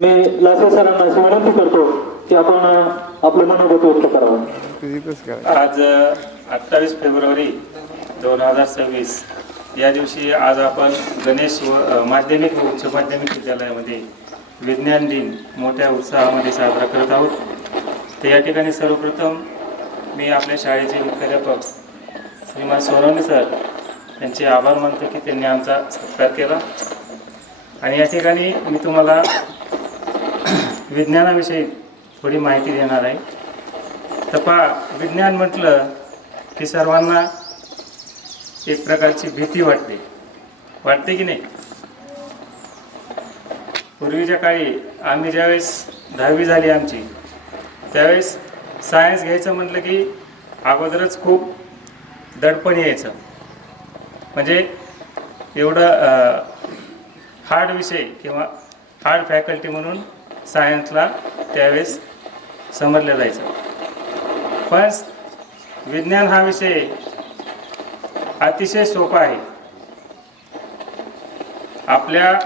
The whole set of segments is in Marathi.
मी लासे सरांना अशी विनंती करतो की आपण आपलं मनोगत व्यक्त करावं. आज 28 फेब्रुवारी 2026 या दिवशी आज आपण गणेश माध्यमिक व उच्च माध्यमिक विद्यालयामध्ये विज्ञान दिन मोठ्या उत्साहामध्ये साजरा करत आहोत. तर या ठिकाणी सर्वप्रथम मी आपल्या शाळेचे मुख्याध्यापक श्रीमान सोनवणे सर यांचे आभार मानतो की त्यांनी आमचा सत्कार केला. आणि या ठिकाणी मी तुम्हाला विज्ञानाविषयी थोडी माहिती देणार आहे. तर पहा, विज्ञान म्हटलं की सर्वांना एक प्रकारची भीती वाटते की नाही. पूर्वीच्या काळी आम्ही ज्यावेळेस 10वी झाली आमची त्यावेळेस सायन्स घ्यायचं म्हटलं की अगोदरच खूप दडपण यायचं. म्हणजे एवढं हार्ड विषय किंवा हार्ड फॅकल्टी म्हणून सायन्सला त्यावेळेस समजलं जायचं. पण विज्ञान हा विषय अतिशय सोपा आहे. आपल्या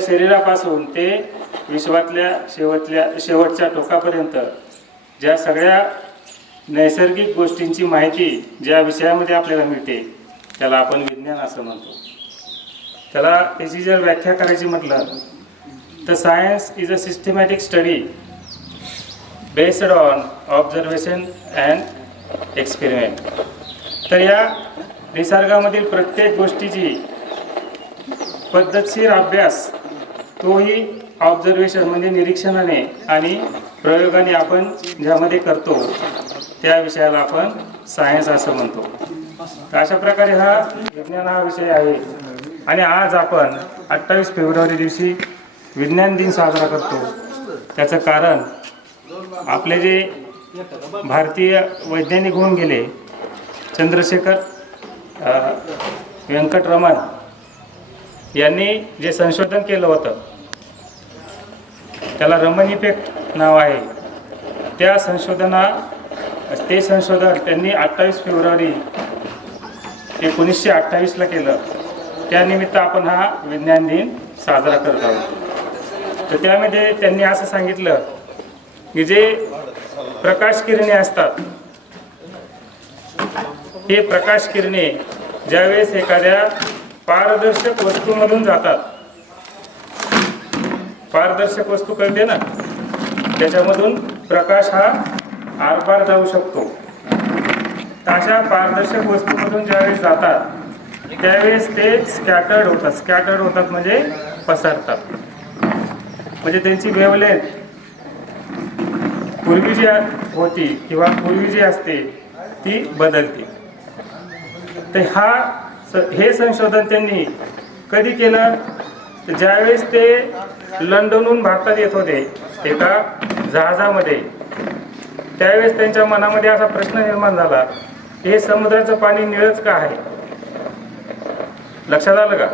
शरीरापासून ते विश्वातल्या शेवटच्या टोकापर्यंत ज्या सगळ्या नैसर्गिक गोष्टींची माहिती ज्या विषयामध्ये आपल्याला मिळते त्याला आपण विज्ञान असं म्हणतो. त्याला त्याची जर व्याख्या करायची म्हटलं तर science is a systematic study based on observation and experiment. तर या निसर्गामधील प्रत्येक गोष्टीची पद्धतशीर अभ्यास तोही ऑब्झर्वेशन म्हणजे निरीक्षणाने आणि प्रयोगाने आपण ज्यामध्ये करतो त्या विषयाला आपण सायन्स असं म्हणतो. तर अशा प्रकारे हा विज्ञान हा विषय आहे. आणि आज आपण 28 फेब्रुवारी दिवशी विज्ञान दिन साजरा करतो. त्याचं कारण आपले जे भारतीय वैज्ञानिक होऊन गेले चंद्रशेखर व्यंकटरमण यांनी जे संशोधन केलं होतं त्याला रमन इफेक्ट नाव आहे. ते संशोधन त्यांनी 28 फेब्रुवारी 1928ला केलं. त्यानिमित्त आपण हा विज्ञान दिन साजरा करत आहोत. तर त्यामध्ये त्यांनी असं सांगितलं की जे प्रकाश किरणे असतात हे प्रकाश किरणे ज्यावेळेस एखाद्या पारदर्शक वस्तूमधून जातात, पारदर्शक वस्तू कळते ना, त्याच्यामधून प्रकाश हा आरपार जाऊ शकतो. अशा पारदर्शक वस्तूमधून ज्यावेळेस जातात त्यावेळेस ते स्कॅटर्ड होतात म्हणजे पसरतात. म्हणजे त्यांची वेव्हलेंथ पूर्वी जी होती किंवा पूर्वी जी असते ती बदलते. तर हे संशोधन त्यांनी कधी केलं तर ज्यावेळेस ते लंडनहून भारतात येत होते एका जहाजामध्ये, त्यावेळेस त्यांच्या मनामध्ये असा प्रश्न निर्माण झाला की हे समुद्राचं पाणी निळच का आहे. लक्षात आलं का?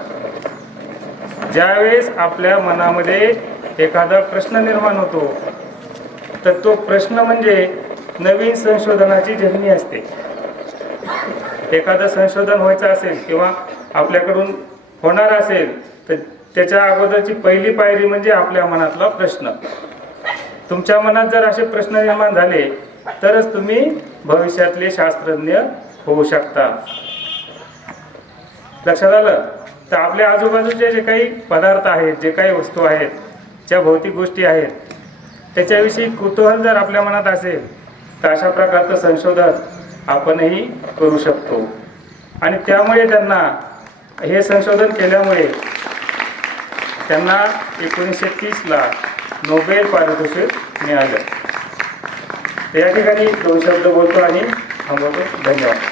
ज्यावेळेस आपल्या मनामध्ये एखादा प्रश्न निर्माण होतो तर तो प्रश्न म्हणजे नवीन संशोधनाची जननी असते. एखादं संशोधन व्हायचं असेल किंवा आपल्याकडून होणार असेल तर त्याच्या अगोदरची पहिली पायरी म्हणजे आपल्या मनातला प्रश्न. तुमच्या मनात जर असे प्रश्न निर्माण झाले तरच तुम्ही भविष्यातले शास्त्रज्ञ होऊ शकता. लक्षात आलं? तर आपल्या आजूबाजूचे जे काही पदार्थ आहेत, जे काही वस्तू आहेत, ज्या भौतिक गोष्टी आहेत त्याच्याविषयी कुतूहल जर आपल्या मनात असेल तर अशा प्रकारचं संशोधन आपणही करू शकतो. आणि त्यामुळे त्यांना हे संशोधन केल्यामुळे त्यांना 1930ला नोबेल पारितोषिक मिळालं. तर या ठिकाणी 2 शब्द बोलतो आणि थांबवतो. धन्यवाद.